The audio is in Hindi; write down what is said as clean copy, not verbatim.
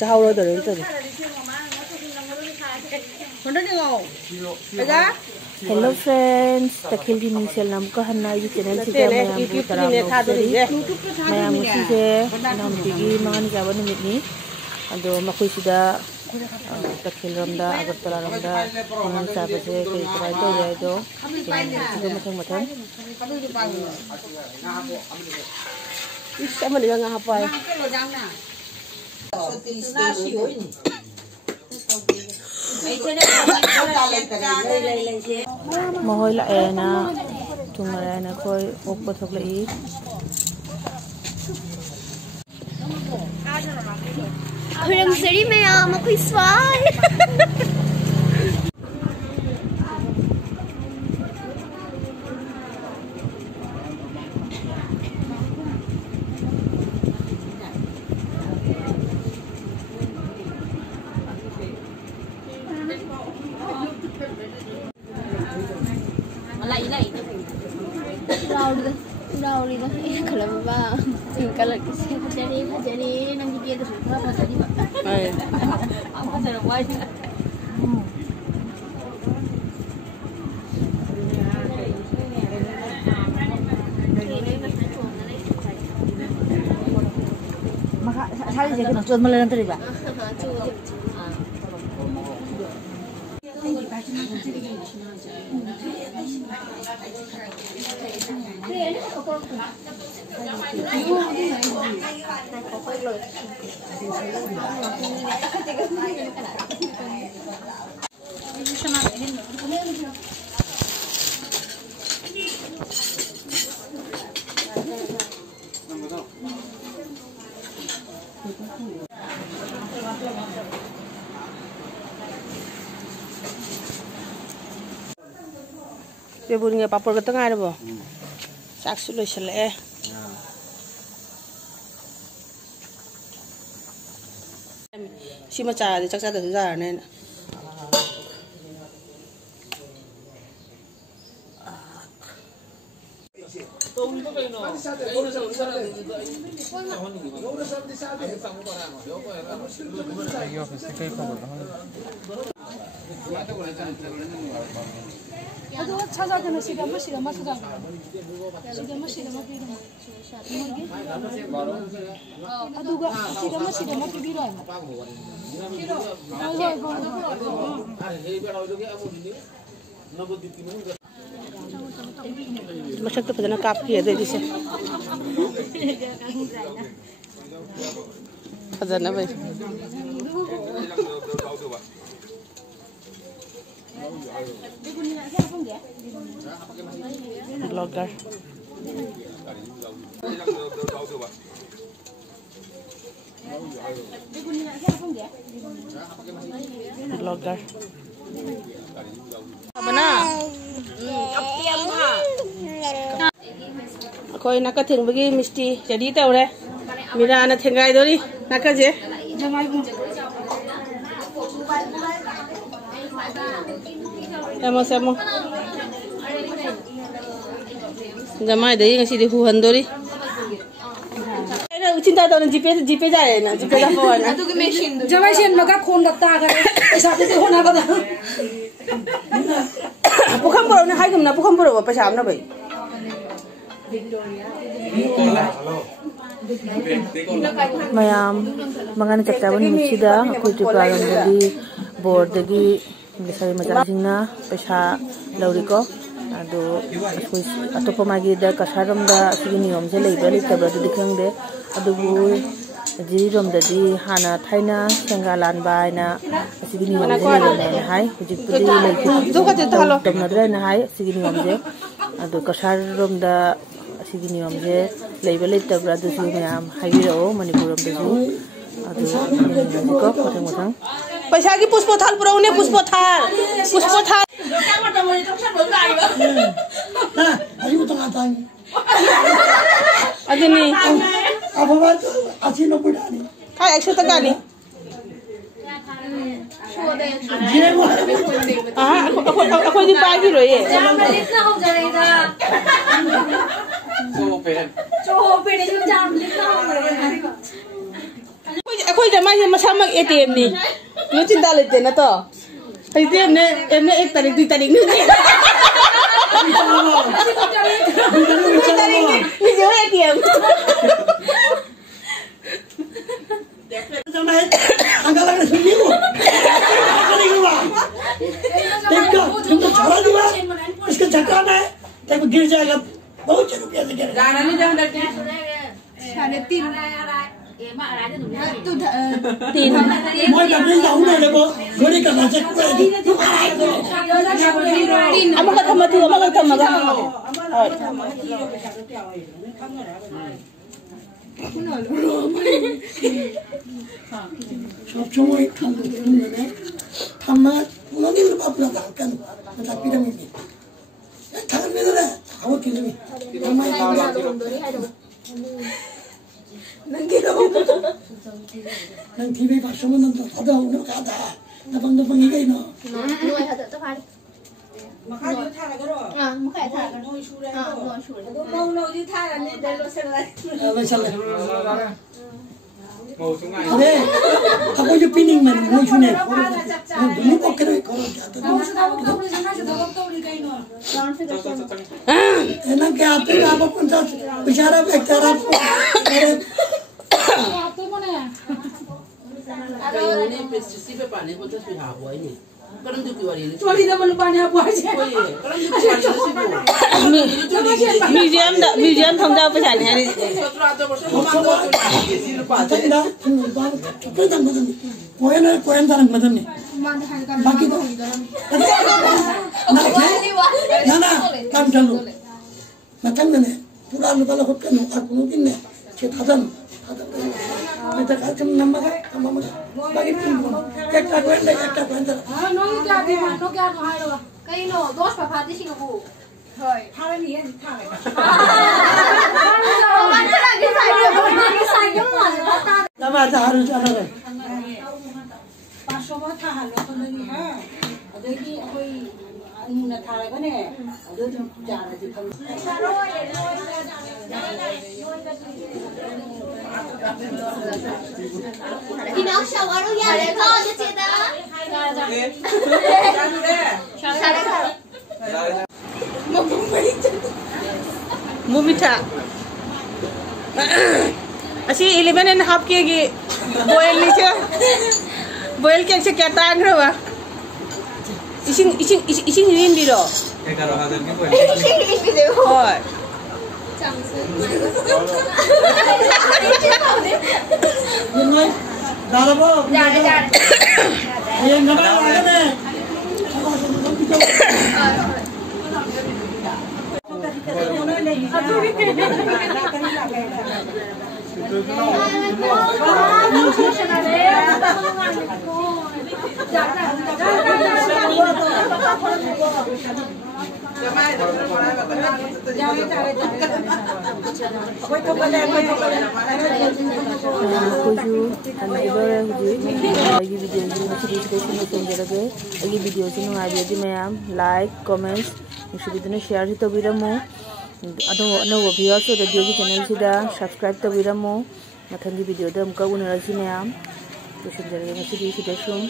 ꯆꯥꯍꯧꯔꯗꯧꯔꯦ ꯇꯧꯔꯤ हेलो फ्रेंड्स तखिल की मिंगसेल अमुका हन्ना आइगी चैनल सिदा मयाम बु तराम नौजरी मयाम मुसीसे नामपीगी मांगनी जाबा नुमितनी अदो मखुइसिदा तखिल रमदा अगरतला रमदा मांगनी जाबासे कई तराय तौरे आइदो सिदा मथंग मथंग इस अमन nga hapai Mahoy la na tungara na koy opo thoklai Khurang sari maya makoi swai Rauli dah, kalau bapa tinggal lagi sih jadi nanti dia tu apa jadi bapa. Apa cara buat? Maka hari jadi nak jual malam tadi pak? Dia punya papor ke tengah ada boh. Saksu lo seleh. Si macam ada cakap ada sejarah ni. Aduh, caca kena sih masih sudah. Masih pilih. Aduh, masih pilih. Macam tu pada nak kapi ada di sini. Pada nak apa? Blogger. Blogger. Apa na? Apiam ha. Aku nak kating bagi mesti jadi tahu le. Mira anak tenggai dori nak aje. Sama. Jamai dari ngasih di huhan dori. Cinta tahu nanti jipe jaya na jipe dah kawan. Aduh ke mesin. Jamai mesin maka khon dapta kan. Sahaja tu khon apa dah? Bukan pura ni hai kemana? Bukan pura apa saham na bayi. Mayam mangan cakap ni mesti dah. Aku juga orang dari board dari misalnya macam singna pesa lauriko. Ado aku atau pemagi dah kasaram dah segini om je balik terus dikhang deh. Ado bu jadi rom dari hana Thailand Tenggalan bay na segini om je lebih hai. Jadi pudi lagi. Tom nadra na hai segini om je. Ado kasaram dah segini om je balik terus mayam hai biro Manipur om tu. Ado ni kok macam. Pesa ki puspothal pura une puspothal. Ayo tengah tang. Ada ni. Apa baru asyik nak buat ni? Kai 100 taka ni. Aku di pagi loh ye. Jangan beli tahu jadi dah. Coba ni jangan beli tahu. Aku कोई जमा ये मसामक ATM नी यो चिंता लेते ना तो ATM ने एक तारीख 2 तारीख नहीं जो ATM जमा है अंकल ने सुनी वो देखो तुमको छोड़ा दूंगा इसका झटकाना है तब गिर जाएगा बहुत रुपया से गिर गाना नहीं जान देते 3.5 तीन मैं कभी जाऊंगा देखो थोड़ी करना चाहिए अब का थमा थी अब का थमा का सब समय थमा उन्होंने भी बाप लगा कर मतलब पिरामिड में थान में तो है वो किलो में थमा nang TV pas semua nonton ada udah kata nabang ini no nuôi hả tự phải Makanya thả lại cái rồi. Mới khai thả cái Nuôi su đấy. nuôi su đấy. Nâu chứ thả là nên đây nó sẽ lại. Lên sao lại Ade, aku je pining man, nuôi su này Dulu kok kira kau Kamu sudah buka beli sana sudah buka beli kain no. Enak ke apa pun tak bicara bicara Apa mana ya? Ini pestisida panen kau tak sudah apa ini? Kalau tu kiwari ni. Cuma tidak perlu banyak apa aja. Kalau tu kiwari ni sibuk. Museum thông giao với sản này. Koyan tanam madam ni. Baki tu. Nana, kam jalu. Matang ni. Pura lupa lakut kan. Aku mungkin ni. Cetakan. Kita kacam nama kan, nama bagi pun. Ekta koyan dah, ekta koyan dah. No क्या के no क्या तो है लो. Cái nổ dos phải phá đi Singapore. Thôi, thả lên đi, thả lại. Bạn cứ làm cái sai được, cái sai giống mà ta. Nama harus ada kan. 500 baht thả hẳn nó không đi ha. Ở đây thì tôi là thả lại cái này. Ở đây thì trả lại thì không. Thì nó sầu ở đâu ra để con cho chị ta. Sao đấy? Mumita. Asi 11.5 kg boil ni siya. Boil cake siya kaya tang raw ba? Ising rin dito. 11,000 की बोल Hoy. Ini dah apa? Dah. Yang nama ada ni. like, comment, share अनौब भिउअर्स रेडियो की चैनल सिदा सब्सक्राइब तबीरमो मथंगी वीडियो दम का उनरसी मैम लोसनजरगे मसिदी सिदसुम